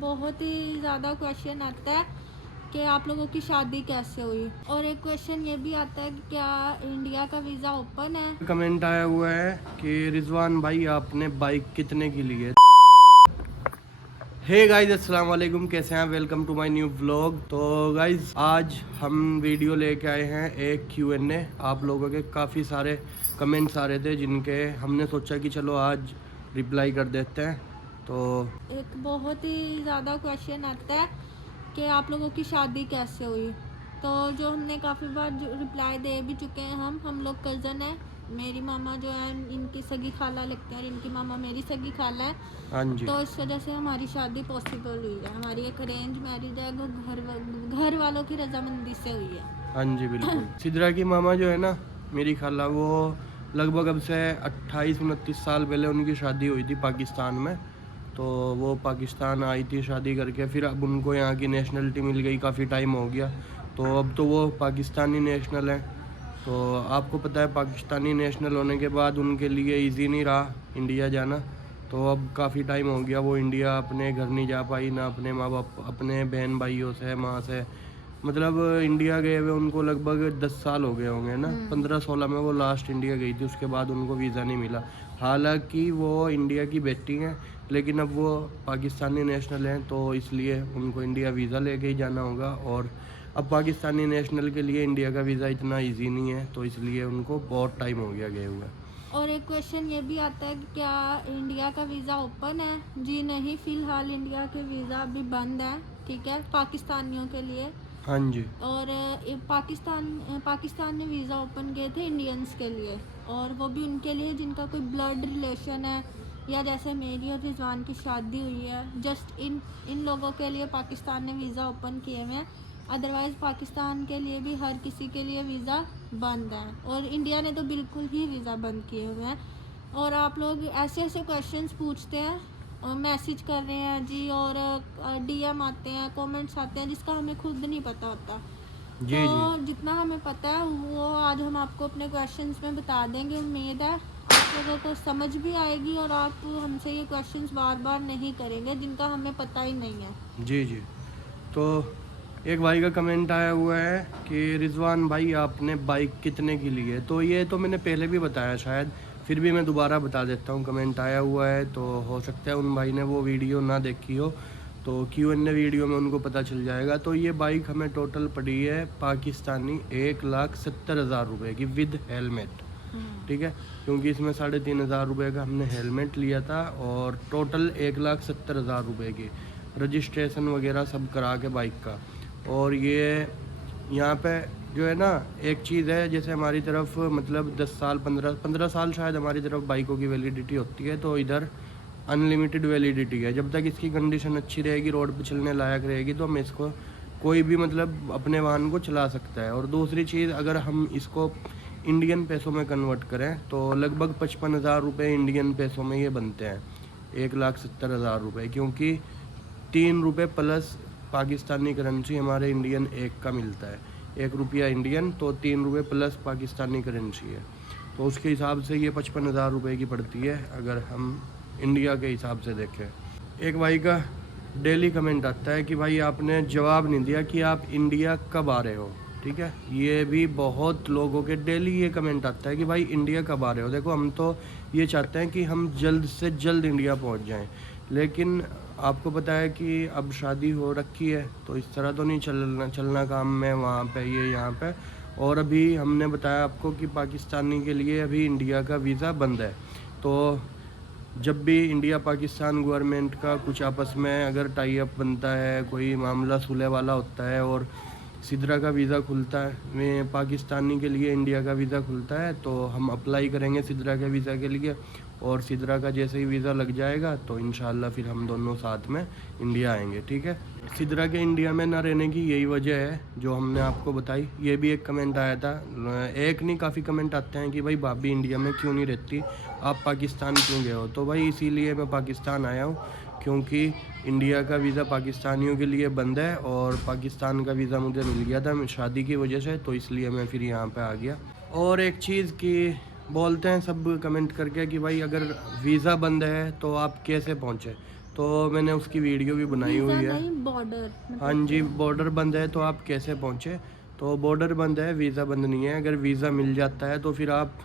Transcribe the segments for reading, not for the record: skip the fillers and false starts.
बहुत ही ज़्यादा क्वेश्चन आता है कि आप लोगों की शादी कैसे हुई, और एक क्वेश्चन ये भी आता है कि क्या इंडिया का वीज़ा ओपन है। कमेंट आया हुआ है कि रिजवान भाई आपने बाइक कितने की ली है। हे गाइज अस्सलाम वालेकुम, कैसे हैं? Welcome to my new vlog. तो गाइज आज हम वीडियो लेके आए हैं एक Q&A। आप लोगों के काफ़ी सारे कमेंट्स आ रहे थे जिनके हमने सोचा कि चलो आज रिप्लाई कर देते हैं। तो एक बहुत ही ज़्यादा क्वेश्चन आता है कि आप लोगों की शादी कैसे हुई, तो जो हमने काफ़ी बार रिप्लाई दे भी चुके हैं। हम लोग कज़न हैं। मेरी मामा जो है इनकी सगी खाला लगते हैं और इनकी मामा मेरी सगी खाला है। हाँ जी, तो इस वजह से हमारी शादी पॉसिबल हुई है। हमारी एक अरेंज मैरिज है, घर वालों की रजामंदी से हुई है। हाँ जी, बिल्कुल। सिद्रा की मामा जो है ना, मेरी खाला, वो लगभग अब से 28-29 साल पहले उनकी शादी हुई थी पाकिस्तान में। तो वो पाकिस्तान आई थी शादी करके, फिर अब उनको यहाँ की नेशनलिटी मिल गई, काफ़ी टाइम हो गया। तो अब तो वो पाकिस्तानी नेशनल हैं। तो आपको पता है पाकिस्तानी नेशनल होने के बाद उनके लिए इजी नहीं रहा इंडिया जाना। तो अब काफ़ी टाइम हो गया वो इंडिया अपने घर नहीं जा पाई, ना अपने माँ बाप, अपने बहन भाइयों से, माँ से। मतलब इंडिया गए हुए उनको लगभग 10 साल हो गए होंगे ना। 15-16 में वो लास्ट इंडिया गई थी, उसके बाद उनको वीज़ा नहीं मिला। हालांकि वो इंडिया की बेटी हैं, लेकिन अब वो पाकिस्तानी नेशनल हैं, तो इसलिए उनको इंडिया वीज़ा लेके ही जाना होगा। और अब पाकिस्तानी नेशनल के लिए इंडिया का वीज़ा इतना इजी नहीं है, तो इसलिए उनको बहुत टाइम हो गया गए हुए। और एक क्वेश्चन ये भी आता है कि क्या इंडिया का वीज़ा ओपन है। जी नहीं, फ़िलहाल इंडिया के वीज़ा अभी बंद है, ठीक है, पाकिस्तानियों के लिए। हाँ जी, और पाकिस्तान ने वीज़ा ओपन किए थे इंडियंस के लिए, और वो भी उनके लिए जिनका कोई ब्लड रिलेशन है, या जैसे मेरी और रिजवान की शादी हुई है। जस्ट इन लोगों के लिए पाकिस्तान ने वीज़ा ओपन किए हुए हैं। अदरवाइज़ पाकिस्तान के लिए भी हर किसी के लिए वीज़ा बंद है, और इंडिया ने तो बिल्कुल ही वीज़ा बंद किए हुए हैं। और आप लोग ऐसे ऐसे क्वेश्चंस पूछते हैं और मैसेज कर रहे हैं जी, और DM आते हैं, कमेंट्स आते हैं, जिसका हमें खुद नहीं पता होता। जी, जी, तो जितना हमें पता है वो आज हम आपको अपने क्वेश्चंस में बता देंगे। उम्मीद है आप लोगों को समझ भी आएगी और आप हमसे ये क्वेश्चंस बार बार नहीं करेंगे जिनका हमें पता ही नहीं है। जी, जी। तो एक भाई का कमेंट आया हुआ है कि रिजवान भाई आपने बाइक कितने की ली है। तो ये तो मैंने पहले भी बताया शायद, फिर भी मैं दोबारा बता देता हूँ। कमेंट आया हुआ है तो हो सकता है उन भाई ने वो वीडियो ना देखी हो, तो Q&A वीडियो में उनको पता चल जाएगा। तो ये बाइक हमें टोटल पड़ी है पाकिस्तानी 1,70,000 रुपये की विद हेलमेट, ठीक है, क्योंकि इसमें 3,500 रुपये का हमने हेलमेट लिया था, और टोटल 1,70,000 रुपये की रजिस्ट्रेशन वगैरह सब करा के बाइक का। और ये यहाँ पे जो है ना, एक चीज़ है, जैसे हमारी तरफ मतलब 10 साल 15 साल शायद हमारी तरफ बाइकों की वैलिडिटी होती है, तो इधर अनलिमिटेड वैलिडिटी है। जब तक इसकी कंडीशन अच्छी रहेगी, रोड पे चलने लायक रहेगी, तो हम इसको कोई भी मतलब अपने वाहन को चला सकता है। और दूसरी चीज़, अगर हम इसको इंडियन पैसों में कन्वर्ट करें तो लगभग 55,000 रुपये इंडियन पैसों में ये बनते हैं, 1,70,000 रुपये, क्योंकि 3 रुपये प्लस पाकिस्तानी करेंसी हमारे इंडियन एक का मिलता है। 1 रुपया इंडियन, तो 3 रुपये प्लस पाकिस्तानी करेंसी है, तो उसके हिसाब से ये 55,000 रुपये की पड़ती है अगर हम इंडिया के हिसाब से देखें। एक भाई का डेली कमेंट आता है कि भाई आपने जवाब नहीं दिया कि आप इंडिया कब आ रहे हो, ठीक है। ये भी बहुत लोगों के डेली ये कमेंट आता है कि भाई इंडिया कब आ रहे हो। देखो, हम तो ये चाहते हैं कि हम जल्द से जल्द इंडिया पहुंच जाएं, लेकिन आपको पता है कि अब शादी हो रखी है, तो इस तरह तो नहीं चलना काम में वहाँ पे, ये यहाँ पे। और अभी हमने बताया आपको कि पाकिस्तानी के लिए अभी इंडिया का वीज़ा बंद है। तो जब भी इंडिया पाकिस्तान गवर्नमेंट का कुछ आपस में अगर टाई अप बनता है, कोई मामला सुलह वाला होता है, और सिद्रा का वीज़ा खुलता है, में पाकिस्तानी के लिए इंडिया का वीज़ा खुलता है, तो हम अप्लाई करेंगे सिद्रा के वीज़ा के लिए। और सिद्रा का जैसे ही वीज़ा लग जाएगा तो इंशाल्लाह फिर हम दोनों साथ में इंडिया आएंगे, ठीक है। सिद्रा के इंडिया में ना रहने की यही वजह है जो हमने आपको बताई। ये भी एक कमेंट आया था, एक नहीं काफ़ी कमेंट आते हैं कि भाई भाभी इंडिया में क्यों नहीं रहती, आप पाकिस्तान क्यों गए हो। तो भाई इसीलिए मैं पाकिस्तान आया हूँ, क्योंकि इंडिया का वीज़ा पाकिस्तानियों के लिए बंद है, और पाकिस्तान का वीज़ा मुझे मिल गया था शादी की वजह से, तो इसलिए मैं फिर यहाँ पे आ गया। और एक चीज़ कि बोलते हैं सब कमेंट करके कि भाई अगर वीज़ा बंद है तो आप कैसे पहुँचे। तो मैंने उसकी वीडियो भी बनाई हुई वीज़ा है। नहीं, बॉर्डर हाँ जी, बॉर्डर बंद है तो आप कैसे पहुँचे? तो बॉर्डर बंद है, वीज़ा बंद नहीं है। अगर वीज़ा मिल जाता है तो फिर आप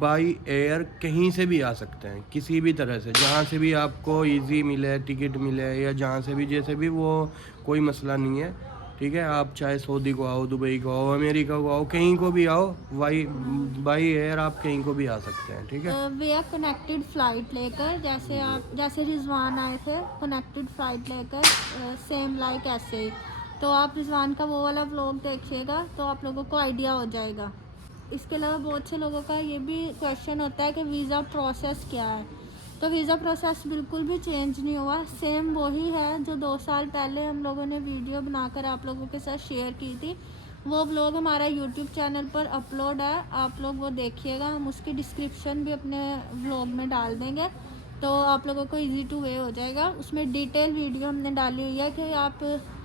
बाई एयर कहीं से भी आ सकते हैं, किसी भी तरह से, जहाँ से भी आपको इजी मिले, टिकट मिले या जहाँ से भी, जैसे भी, वो कोई मसला नहीं है। ठीक है, आप चाहे सऊदी को आओ, दुबई को आओ, अमेरिका को आओ, कहीं को भी आओ, बाई एयर आप कहीं को भी आ सकते हैं। ठीक है। वे आर कनेक्टेड फ़्लाइट लेकर, जैसे रिजवान आए थे कनेक्टेड फ़्लाइट लेकर, सेम लाइक ऐसे ही। तो आप रिजवान का वो वाला व्लॉग देखिएगा तो आप लोगों को आइडिया हो जाएगा। इसके अलावा बहुत से लोगों का ये भी क्वेश्चन होता है कि वीज़ा प्रोसेस क्या है। तो वीज़ा प्रोसेस बिल्कुल भी चेंज नहीं हुआ, सेम वही है जो 2 साल पहले हम लोगों ने वीडियो बनाकर आप लोगों के साथ शेयर की थी। वो व्लॉग हमारा यूट्यूब चैनल पर अपलोड है, आप लोग वो देखिएगा। हम उसकी डिस्क्रिप्शन भी अपने व्लॉग में डाल देंगे तो आप लोगों को इजी टू वे हो जाएगा। उसमें डिटेल वीडियो हमने डाली हुई है कि आप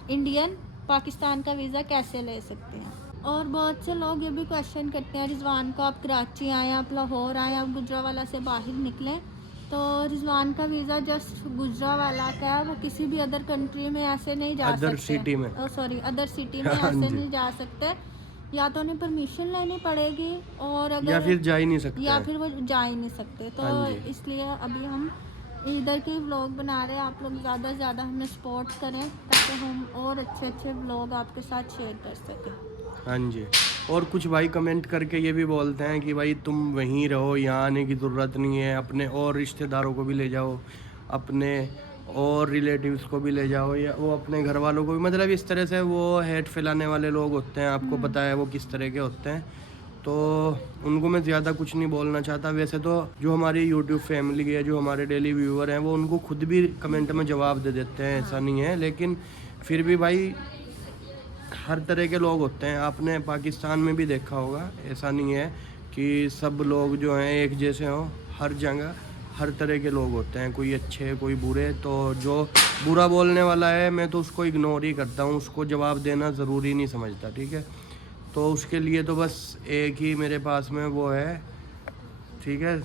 इंडियन पाकिस्तान का वीज़ा कैसे ले सकते हैं। और बहुत से लोग ये भी क्वेश्चन करते हैं रिजवान को, आप कराची आएँ, आप लाहौर आएँ, आप गुजरावाला से बाहर निकलें। तो रिजवान का वीज़ा जस्ट गुजरावाला का है, वो किसी भी अदर कंट्री में ऐसे नहीं जा सकते। अदर सिटी में। सॉरी, अदर सिटी में हाँ ऐसे जी। नहीं जा सकते। या तो उन्हें परमिशन लेनी पड़ेगी और या अगर फिर जा ही नहीं सकते या हैं। फिर वो जा ही नहीं सकते। तो हाँ जी। इसलिए अभी हम इधर के व्लॉग बना रहे हैं। आप लोग ज़्यादा से ज़्यादा हमें सपोर्ट करें ताकि हम और अच्छे अच्छे व्लॉग आपके साथ शेयर कर सकें। हाँ जी। और कुछ भाई कमेंट करके ये भी बोलते हैं कि भाई तुम वहीं रहो, यहाँ आने की ज़रूरत नहीं है, अपने और रिश्तेदारों को भी ले जाओ, अपने और रिलेटिव्स को भी ले जाओ, या वो अपने घर वालों को भी, मतलब इस तरह से वो हेट फैलाने वाले लोग होते हैं, आपको पता है वो किस तरह के होते हैं। तो उनको मैं ज़्यादा कुछ नहीं बोलना चाहता। वैसे तो जो हमारी यूट्यूब फैमिली है, जो हमारे डेली व्यूअर हैं, वो उनको खुद भी कमेंट में जवाब दे देते हैं, ऐसा नहीं है। लेकिन फिर भी भाई हर तरह के लोग होते हैं, आपने पाकिस्तान में भी देखा होगा, ऐसा नहीं है कि सब लोग जो हैं एक जैसे हों। हर जगह हर तरह के लोग होते हैं, कोई अच्छे कोई बुरे। तो जो बुरा बोलने वाला है मैं तो उसको इग्नोर ही करता हूँ, उसको जवाब देना ज़रूरी नहीं समझता। ठीक है, तो उसके लिए तो बस एक ही मेरे पास में वो है। ठीक है,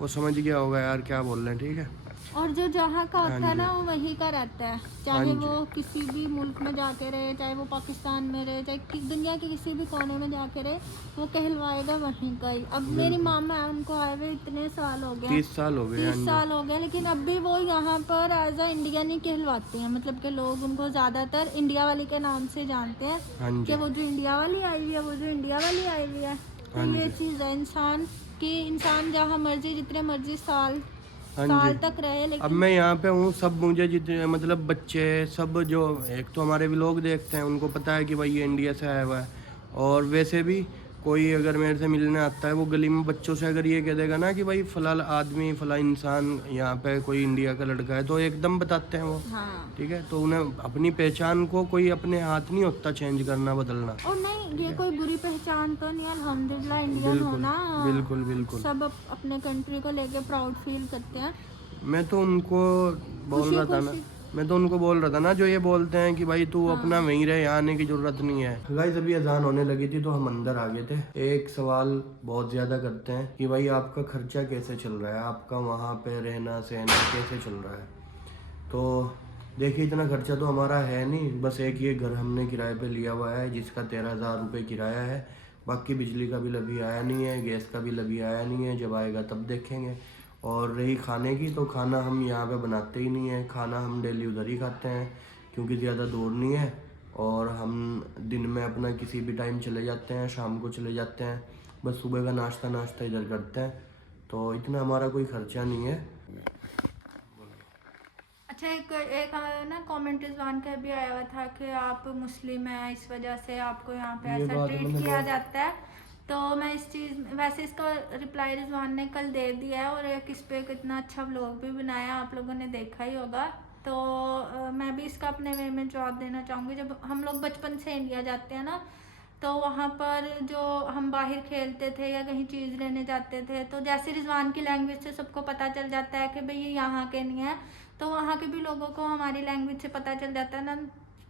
वो समझ गया होगा यार क्या बोल रहे हैं। ठीक है। और जो जहाँ का हाँ होता है जी। ना वो वहीं का रहता है, हाँ चाहे जी। वो किसी भी मुल्क में जाके रहे, चाहे वो पाकिस्तान में रहे, चाहे दुनिया के किसी भी कोने में जाके रहे, वो कहलवाएगा वहीं का ही। अब मेरी मामा है, उनको आए हुए इतने साल हो गए, 30 साल हो गए। 30 साल हो गए, लेकिन अब भी वो यहाँ पर एज अ इंडियन ही कहलवाती हैं। मतलब कि लोग उनको ज़्यादातर इंडिया वाली के नाम से जानते हैं हाँ कि जी। वो जो इंडिया वाली आई हुई है, वो जो इंडिया वाली आई हुई है। तो हाँ ये जी। चीज़ है इंसान जहाँ मर्जी जितने मर्जी साल हाँ साल जी। तक रहे, अब लेकिन मैं यहाँ पे हूँ, सब मुझे जितने मतलब बच्चे सब जो एक तो हमारे व्लॉग देखते हैं, उनको पता है कि भाई ये इंडिया से आया हुआ है। और वैसे भी कोई अगर मेरे से मिलने आता है, वो गली में बच्चों से अगर ये कह देगा ना कि भाई फला आदमी फला इंसान यहाँ पे कोई इंडिया का लड़का है, तो एकदम बताते हैं वो। हाँ। ठीक है, तो उन्हें अपनी पहचान को कोई अपने हाथ नहीं होता चेंज करना, बदलना। और नहीं, ये कोई बुरी पहचान तो नहीं है, अल्हम्दुलिल्लाह इंडियन बिल्कुल होना। बिल्कुल बिल्कुल। सब अपने कंट्री को लेके प्राउड फील करते हैं। मैं तो उनको बोल रहा था ना, मैं तो उनको बोल रहा था ना, जो ये बोलते हैं कि भाई तू अपना वहीं रहे, यहाँ आने की जरूरत नहीं है। गाइस अभी अजान होने लगी थी तो हम अंदर आ गए थे। एक सवाल बहुत ज्यादा करते हैं कि भाई आपका खर्चा कैसे चल रहा है, आपका वहाँ पे रहना सहना कैसे चल रहा है। तो देखिए इतना खर्चा तो हमारा है नहीं, बस एक ये घर हमने किराए पे लिया हुआ है जिसका 13,000 रुपये किराया है। बाकी बिजली का बिल अभी आया नहीं है, गैस का बिल अभी आया नहीं है, जब आएगा तब देखेंगे। और रही खाने की, तो खाना हम यहाँ पे बनाते ही नहीं है, खाना हम डेली उधर ही खाते हैं क्योंकि ज़्यादा दूर नहीं है। और हम दिन में अपना किसी भी टाइम चले जाते हैं, शाम को चले जाते हैं, बस सुबह का नाश्ता इधर करते हैं। तो इतना हमारा कोई खर्चा नहीं है। अच्छा, एक ना कमेंट रिजवान का भी आया हुआ था कि आप मुस्लिम हैं, इस वजह से आपको यहाँ पे ये ऐसा बात ट्रीट मैंने किया जाता है। तो मैं इस चीज़ वैसे इसका रिप्लाई रिजवान ने कल दे दिया है, और एक इस पे कितना अच्छा व्लॉग भी बनाया, आप लोगों ने देखा ही होगा। तो मैं भी इसका अपने वे में जवाब देना चाहूँगी। जब हम लोग बचपन से इंडिया जाते हैं ना, तो वहाँ पर जो हम बाहर खेलते थे या कहीं चीज़ लेने जाते थे, तो जैसे रिजवान की लैंग्वेज से सबको पता चल जाता है कि भाई ये यहाँ के नहीं है, तो वहाँ के भी लोगों को हमारी लैंग्वेज से पता चल जाता है ना।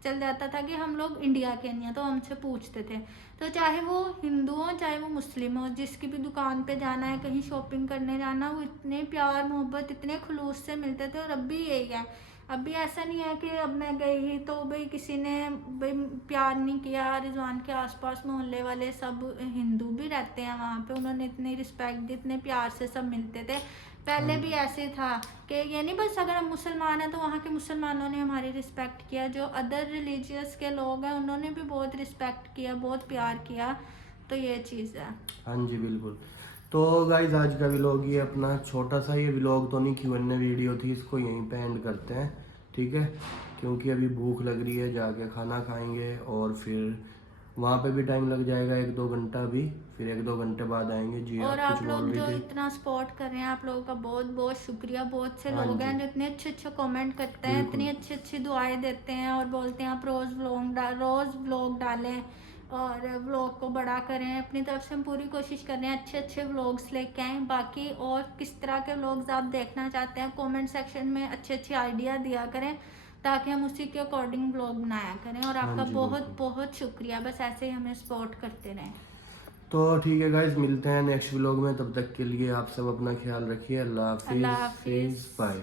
चल जाता था कि हम लोग इंडिया के नहीं हैं, तो हमसे पूछते थे। तो चाहे वो हिंदू हो चाहे वो मुस्लिम हो, जिसकी भी दुकान पे जाना है, कहीं शॉपिंग करने जाना, वो इतने प्यार मोहब्बत इतने खुलूस से मिलते थे। और अब भी यही है, अब भी ऐसा नहीं है कि अब मैं गई ही तो भाई किसी ने भाई प्यार नहीं किया। रिजवान के आसपास मोहल्ले वाले सब हिंदू भी रहते हैं वहाँ पे, उन्होंने इतनी रिस्पेक्ट दी, इतने प्यार से सब मिलते थे। पहले भी ऐसे था कि ये नहीं बस अगर हम मुसलमान हैं तो वहाँ के मुसलमानों ने हमारी रिस्पेक्ट किया, जो अदर रिलीजियस के लोग हैं उन्होंने भी बहुत रिस्पेक्ट किया, बहुत प्यार किया। तो ये चीज़ है। हाँ जी बिल्कुल। तो गाइज आज का व्लॉग ये अपना छोटा सा, ये व्लॉग तो नहीं Q&A वीडियो थी, इसको यहीं पे एंड करते हैं, ठीक है, क्योंकि अभी भूख लग रही है, जाके खाना खाएंगे और फिर वहाँ पे भी टाइम लग जाएगा 1-2 घंटा भी, फिर 1-2 घंटे बाद आएंगे। जी और आप आप कुछ बोल लोग रही जो थी? इतना सपोर्ट कर रहे हैं, आप लोगों का बहुत बहुत शुक्रिया। बहुत से हाँ लोग हैं जी जो इतने अच्छे अच्छे कमेंट करते हैं, बिल्कुल। इतनी अच्छी अच्छी दुआएं देते हैं और बोलते हैं आप रोज़ व्लॉग डालें और व्लॉग को बड़ा करें। अपनी तरफ से हम पूरी कोशिश कर रहे हैं अच्छे अच्छे व्लॉग्स लेके आएँ। बाकी और किस तरह के व्लॉग्स आप देखना चाहते हैं कमेंट सेक्शन में अच्छे अच्छे आइडिया दिया करें, ताकि हम उसी के अकॉर्डिंग व्लॉग बनाया करें। और हाँ आपका जी बहुत बिल्कुल। बहुत शुक्रिया, बस ऐसे ही हमें सपोर्ट करते रहें। तो ठीक है गाइज, मिलते हैं नेक्स्ट व्लॉग में, तब तक के लिए आप सब अपना ख्याल रखिए। अल्लाह अल्लाह हाफिज़, हाफिज़। बाय।